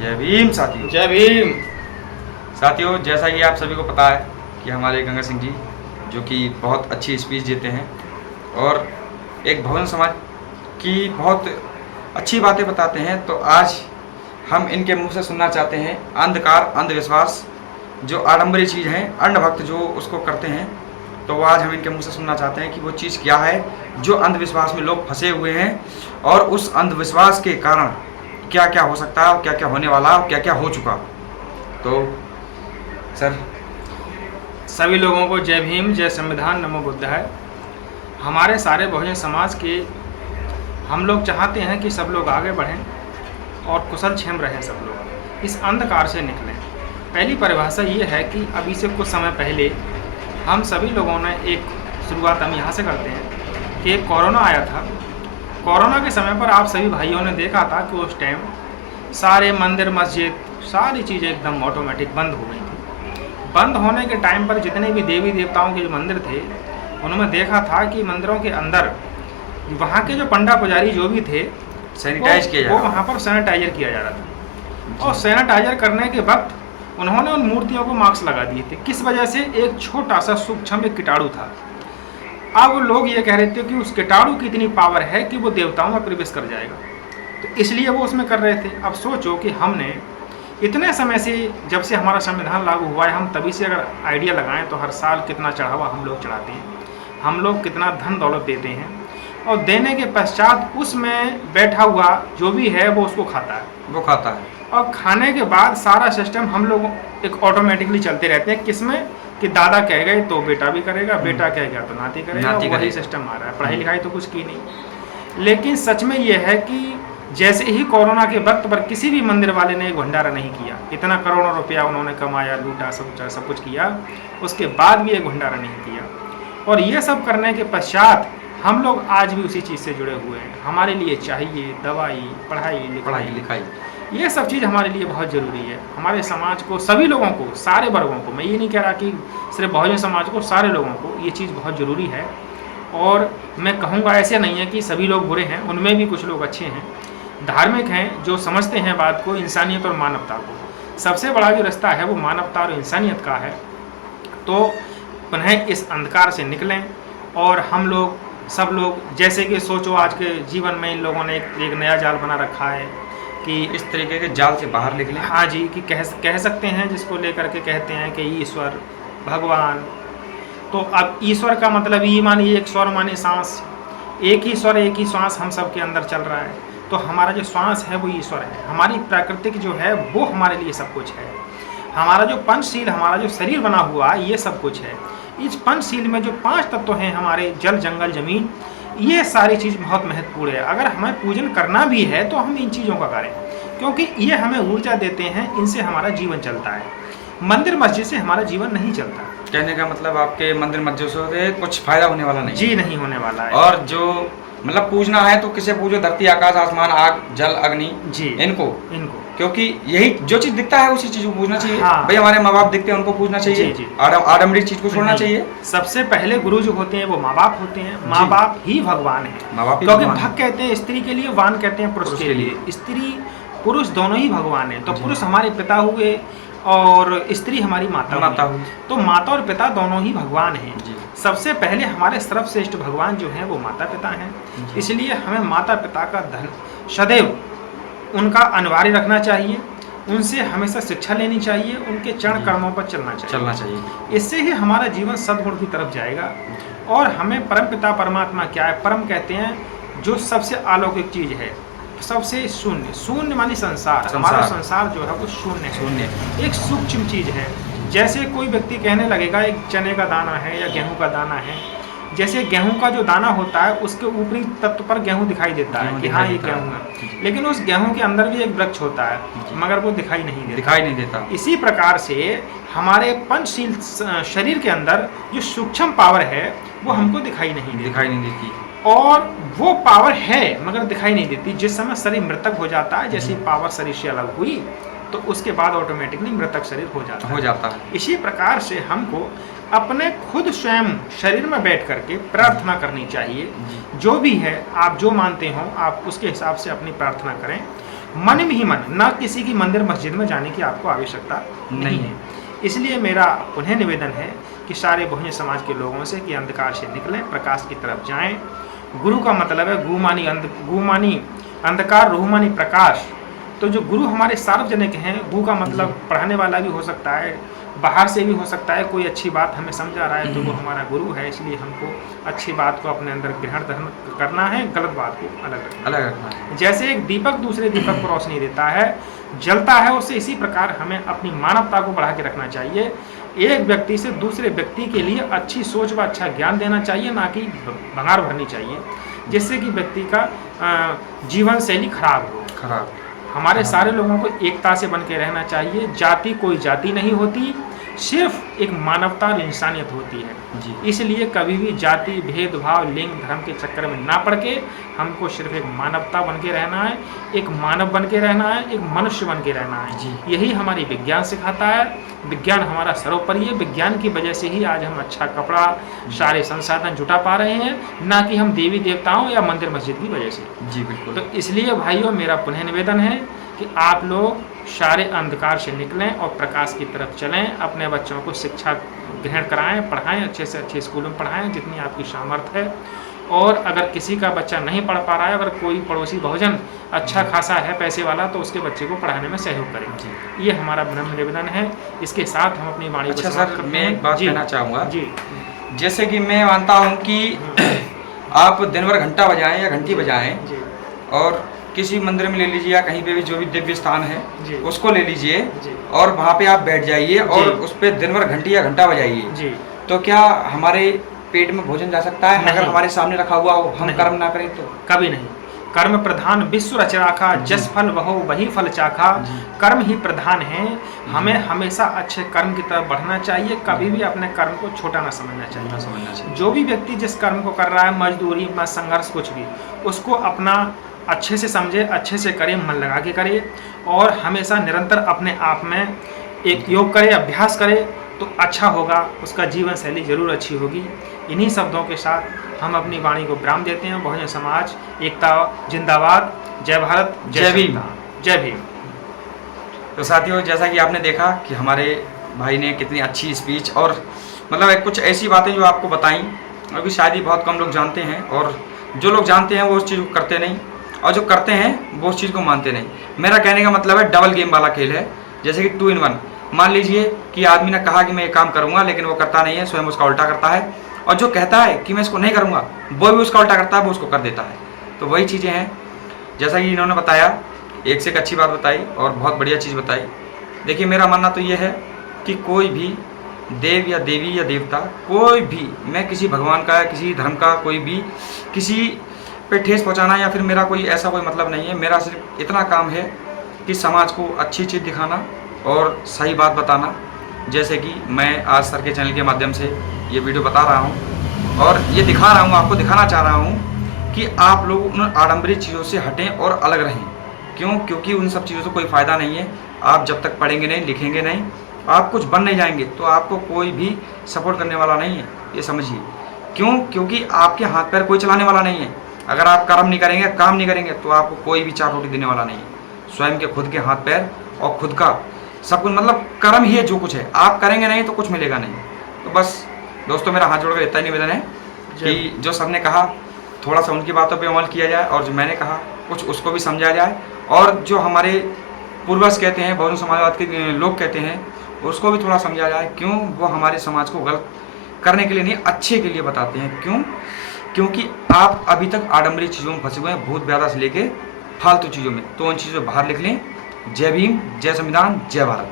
जय भीम साथियों। जय भीम। साथियों, जैसा कि आप सभी को पता है कि हमारे गंगा सिंह जी जो कि बहुत अच्छी स्पीच देते हैं और एक बहुजन समाज की बहुत अच्छी बातें बताते हैं, तो आज हम इनके मुंह से सुनना चाहते हैं अंधकार, अंधविश्वास, जो आडंबरी चीज़ है, अन्न भक्त जो उसको करते हैं, तो वो आज हम इनके मुंह से सुनना चाहते हैं कि वो चीज़ क्या है जो अंधविश्वास में लोग फंसे हुए हैं और उस अंधविश्वास के कारण क्या क्या हो सकता है और क्या क्या होने वाला और क्या क्या हो चुका। तो सर, सभी लोगों को जय भीम, जय संविधान, नमो बुद्धाय। हमारे सारे बहुजन समाज के हम लोग चाहते हैं कि सब लोग आगे बढ़ें और कुशल क्षेम रहें, सब लोग इस अंधकार से निकलें। पहली परिभाषा ये है कि अभी से कुछ समय पहले हम सभी लोगों ने एक शुरुआत हम यहाँ से करते हैं कि कोरोना आया था। कोरोना के समय पर आप सभी भाइयों ने देखा था कि उस टाइम सारे मंदिर, मस्जिद, सारी चीज़ें एकदम ऑटोमेटिक बंद हो गई थी। बंद होने के टाइम पर जितने भी देवी देवताओं के जो मंदिर थे, उन्होंने देखा था कि मंदिरों के अंदर वहाँ के जो पंडा पुजारी जो भी थे, सैनिटाइज किया जा वो रहा वहाँ पर सैनिटाइजर किया जा रहा था। और सैनिटाइजर करने के वक्त उन्होंने उन मूर्तियों को मास्क लगा दिए थे। किस वजह से? एक छोटा सा सूक्ष्म एक कीटाणु था। अब लोग ये कह रहे थे कि उस कीटाणु की इतनी पावर है कि वो देवताओं में प्रवेश कर जाएगा, तो इसलिए वो उसमें कर रहे थे। अब सोचो कि हमने इतने समय से, जब से हमारा संविधान लागू हुआ है, हम तभी से अगर आइडिया लगाएं तो हर साल कितना चढ़ावा हम लोग चढ़ाते हैं, हम लोग कितना धन दौलत देते हैं, और देने के पश्चात उसमें बैठा हुआ जो भी है वो उसको खाता है, वो खाता है। और खाने के बाद सारा सिस्टम हम लोग एक ऑटोमेटिकली चलते रहते हैं। किसमें? कि दादा कह गए तो बेटा भी करेगा, बेटा कह गया तो नाती करेगा, वही सिस्टम आ रहा है। पढ़ाई लिखाई तो कुछ की नहीं। लेकिन सच में ये है कि जैसे ही कोरोना के वक्त पर किसी भी मंदिर वाले ने एक भंडारा नहीं किया, इतना करोड़ों रुपया उन्होंने कमाया, लूटा, सब कुछ किया, उसके बाद भी एक भंडारा नहीं किया। और ये सब करने के पश्चात हम लोग आज भी उसी चीज़ से जुड़े हुए हैं। हमारे लिए चाहिए दवाई, पढ़ाई लिखाई, ये सब चीज़ हमारे लिए बहुत ज़रूरी है। हमारे समाज को, सभी लोगों को, सारे वर्गों को, मैं ये नहीं कह रहा कि सिर्फ बहुजन समाज को, सारे लोगों को ये चीज़ बहुत ज़रूरी है। और मैं कहूँगा ऐसे नहीं है कि सभी लोग बुरे हैं, उनमें भी कुछ लोग अच्छे हैं, धार्मिक हैं, जो समझते हैं बात को, इंसानियत और मानवता को। सबसे बड़ा जो रास्ता है वो मानवता और इंसानियत का है। तो पुनः इस अंधकार से निकलें और हम लोग, सब लोग, जैसे कि सोचो आज के जीवन में इन लोगों ने एक नया जाल बना रखा है कि इस तरीके के जाल से बाहर निकले। हाँ जी, कि कह सकते हैं, जिसको लेकर के कहते हैं कि ईश्वर, भगवान। तो अब ईश्वर का मतलब ये मानिए, एक स्वर मानिए सांस, एक ही स्वर, एक ही श्वास हम सब के अंदर चल रहा है। तो हमारा जो श्वास है वो ईश्वर है, हमारी प्राकृतिक जो है वो हमारे लिए सब कुछ है। हमारा जो पंचशील, हमारा जो शरीर बना हुआ, ये सब कुछ है। इस पंचशील में जो 5 तत्व हैं हमारे, जल, जंगल, जमीन, ये सारी चीज़ बहुत महत्वपूर्ण है। अगर हमें पूजन करना भी है तो हम इन चीज़ों का करें, क्योंकि ये हमें ऊर्जा देते हैं, इनसे हमारा जीवन चलता है। मंदिर मस्जिद से हमारा जीवन नहीं चलता। कहने का मतलब आपके मंदिर मस्जिद से कुछ फायदा होने वाला नहीं जी, नहीं होने वाला है। और जो मतलब पूजना है तो किसे पूजो? धरती, आकाश, आसमान, आग, जल, अग्नि, जी, इनको क्योंकि यही जो चीज़ दिखता है उसी चीज़ को पूजना चाहिए। हाँ। भाई हमारे माँ बाप दिखते हैं, उनको पूजना चाहिए। जी। आडंबरी चीज़ को छोड़ना चाहिए। सबसे पहले गुरु जो होते हैं वो माँ बाप होते हैं। माँ बाप ही भगवान है, माँ बाप, क्योंकि भक्त कहते हैं स्त्री के लिए, वान कहते हैं पुरुष के लिए। स्त्री पुरुष दोनों ही भगवान हैं। तो पुरुष हमारे पिता हुए और स्त्री हमारी माता हुई। तो माता और पिता दोनों ही भगवान हैं। सबसे पहले हमारे सर्वश्रेष्ठ भगवान जो हैं वो माता पिता हैं। इसलिए हमें माता पिता का धन सदैव उनका अनिवार्य रखना चाहिए, उनसे हमेशा शिक्षा लेनी चाहिए, उनके चरण कर्मों पर चलना चाहिए। इससे ही हमारा जीवन सद्गुण की तरफ जाएगा। और हमें परम पिता परमात्मा क्या है? परम कहते हैं जो सबसे अलौकिक चीज़ है, सबसे शून्य मानी संसार। हमारा संसार जो है वो शून्य, एक सूक्ष्म चीज़ है। जैसे कोई व्यक्ति कहने लगेगा एक चने का दाना है या गेहूं का दाना है, जैसे गेहूं का जो दाना होता है उसके ऊपरी तत्व पर गेहूं दिखाई देता है कि हाँ ये गेहूं है, लेकिन उस गेहूं के अंदर भी एक वृक्ष होता है, मगर वो दिखाई नहीं देता। इसी प्रकार से हमारे पंचशील शरीर के अंदर जो सूक्ष्म पावर है वो हमको दिखाई नहीं देती। और वो पावर है मगर दिखाई नहीं देती। जिस समय शरीर मृतक हो जाता है, जैसे पावर शरीर से अलग हुई तो उसके बाद ऑटोमेटिकली मृतक शरीर हो जाता है। इसी प्रकार से हमको अपने खुद स्वयं शरीर में बैठ करके प्रार्थना करनी चाहिए। जो भी है, आप जो मानते हो आप उसके हिसाब से अपनी प्रार्थना करें। मन में ही मन, न किसी की मंदिर मस्जिद में जाने की आपको आवश्यकता नहीं है। इसलिए मेरा पुनः निवेदन है कि सारे बहुजन समाज के लोगों से कि अंधकार से निकलें, प्रकाश की तरफ जाएं। गुरु का मतलब है गु मानी अंधकार, रूह मानी प्रकाश। तो जो गुरु हमारे सार्वजनिक हैं, गु का मतलब पढ़ाने वाला भी हो सकता है, बाहर से भी हो सकता है, कोई अच्छी बात हमें समझा रहा है तो वो हमारा गुरु है। इसलिए हमको अच्छी बात को अपने अंदर ग्रहण करना है, गलत बात को अलग रखना है। जैसे एक दीपक दूसरे दीपक को रोशनी देता है, जलता है उससे, इसी प्रकार हमें अपनी मानवता को बढ़ा के रखना चाहिए। एक व्यक्ति से दूसरे व्यक्ति के लिए अच्छी सोच व अच्छा ज्ञान देना चाहिए, ना कि भंगार भरनी चाहिए, जिससे कि व्यक्ति का जीवन शैली खराब। हमारे सारे लोगों को एकता से बन के रहना चाहिए। जाति कोई जाति नहीं होती, सिर्फ एक मानवता और इंसानियत होती है जी। इसलिए कभी भी जाति, भेदभाव, लिंग, धर्म के चक्कर में ना पड़ के हमको सिर्फ एक मानवता बन के रहना है, एक मानव बन के रहना है, एक मनुष्य बन के रहना है जी। यही हमारी विज्ञान सिखाता है। विज्ञान हमारा सर्वोपरि है। विज्ञान की वजह से ही आज हम अच्छा कपड़ा, सारे संसाधन जुटा पा रहे हैं, ना कि हम देवी देवताओं या मंदिर मस्जिद की वजह से जी। बिल्कुल। तो इसलिए भाइयों, मेरा पुनः निवेदन है कि आप लोग सारे अंधकार से निकलें और प्रकाश की तरफ चलें। अपने बच्चों को शिक्षा ग्रहण कराएं, पढ़ाएं, अच्छे से अच्छे स्कूलों में पढ़ाएं जितनी आपकी सामर्थ्य है। और अगर किसी का बच्चा नहीं पढ़ पा रहा है, अगर कोई पड़ोसी बहुजन अच्छा खासा है पैसे वाला, तो उसके बच्चे को पढ़ाने में सहयोग करें। ये हमारा विनम्र निवेदन है। इसके साथ हम अपनी वाणी को समाप्त करते हैं। मैं एक बात कहना चाहूँगा जी। जैसे कि मैं मानता हूँ कि आप दिन भर घंटा बजाएं या घंटी बजाएं, और किसी मंदिर में ले लीजिए या कहीं पे भी जो भी दिव्य स्थान है उसको ले लीजिए और वहाँ पे आप बैठ जाइए और उस पर दिन भर घंटी या घंटा बजाइए, तो क्या हमारे पेट में भोजन जा सकता है? अगर हमारे सामने रखा हुआ हो, हम कर्म ना करें तो कभी नहीं। कर्म प्रधान विश्व रचराखा, जस फल वहो वही फल चाखा। कर्म ही प्रधान है। हमें हमेशा अच्छे कर्म की तरफ बढ़ना चाहिए। कभी भी अपने कर्म को छोटा ना समझना चाहिए। जो भी व्यक्ति जिस कर्म को कर रहा है, मजदूरी में संघर्ष कुछ भी, उसको अपना अच्छे से समझे, अच्छे से करे, मन लगा के करे, और हमेशा निरंतर अपने आप में एक योग करे, अभ्यास करे, तो अच्छा होगा। उसका जीवन शैली जरूर अच्छी होगी। इन्हीं शब्दों के साथ हम अपनी वाणी को विराम देते हैं। बहुजन समाज एकता जिंदाबाद। जय भारत, जय भीम, जय भीम। तो साथियों, जैसा कि आपने देखा कि हमारे भाई ने कितनी अच्छी स्पीच और मतलब कुछ ऐसी बातें जो आपको बताई, अभी शायद ही बहुत कम लोग जानते हैं, और जो लोग जानते हैं वो उस चीज़ को करते नहीं, और जो करते हैं वो उस चीज़ को मानते नहीं। मेरा कहने का मतलब है डबल गेम वाला खेल है, जैसे कि 2 in 1। मान लीजिए कि आदमी ने कहा कि मैं ये काम करूंगा, लेकिन वो करता नहीं है, स्वयं उसका उल्टा करता है, और जो कहता है कि मैं इसको नहीं करूंगा, वो भी उसका उल्टा करता है, वो उसको कर देता है। तो वही चीज़ें हैं, जैसा कि इन्होंने बताया, एक से एक अच्छी बात बताई और बहुत बढ़िया चीज़ बताई। देखिए, मेरा मानना तो ये है कि कोई भी देव या देवी या देवता, कोई भी, मैं किसी भगवान का या किसी धर्म का कोई भी किसी पे ठेस पहुंचाना या फिर मेरा कोई ऐसा कोई मतलब नहीं है। मेरा सिर्फ इतना काम है कि समाज को अच्छी चीज़ दिखाना और सही बात बताना। जैसे कि मैं आज सर के चैनल के माध्यम से ये वीडियो बता रहा हूँ और ये दिखा रहा हूँ, आपको दिखाना चाह रहा हूँ कि आप लोग उन आडंबरी चीज़ों से हटें और अलग रहें। क्यों? क्योंकि उन सब चीज़ों से कोई फ़ायदा नहीं है। आप जब तक पढ़ेंगे नहीं, लिखेंगे नहीं, आप कुछ बन नहीं जाएंगे, तो आपको कोई भी सपोर्ट करने वाला नहीं है, ये समझिए। क्यों? क्योंकि आपके हाथ पैर कोई चलाने वाला नहीं है। अगर आप कर्म नहीं करेंगे, काम नहीं करेंगे, तो आपको कोई भी 4 रोटी देने वाला नहीं है। स्वयं के खुद के हाथ पैर और खुद का सब कुछ, मतलब कर्म ही है जो कुछ है। आप करेंगे नहीं तो कुछ मिलेगा नहीं। तो बस दोस्तों, मेरा हाथ जोड़कर इतना ही निवेदन है कि जो सर ने कहा थोड़ा सा उनकी बातों पे अमल किया जाए, और जो मैंने कहा कुछ उसको भी समझा जाए, और जो हमारे पूर्वज कहते हैं, बहुजन समाजवाद के लोग कहते हैं, उसको भी थोड़ा समझा जाए। क्यों? वो हमारे समाज को गलत करने के लिए नहीं, अच्छे के लिए बताते हैं। क्यों? क्योंकि आप अभी तक आडंबरी चीज़ों में फंसे हुए हैं, भूत व्याधा से लेके फालतू चीज़ों में। तो उन चीज़ों बाहर निकलें। जय भीम, जय संविधान, जय भारत।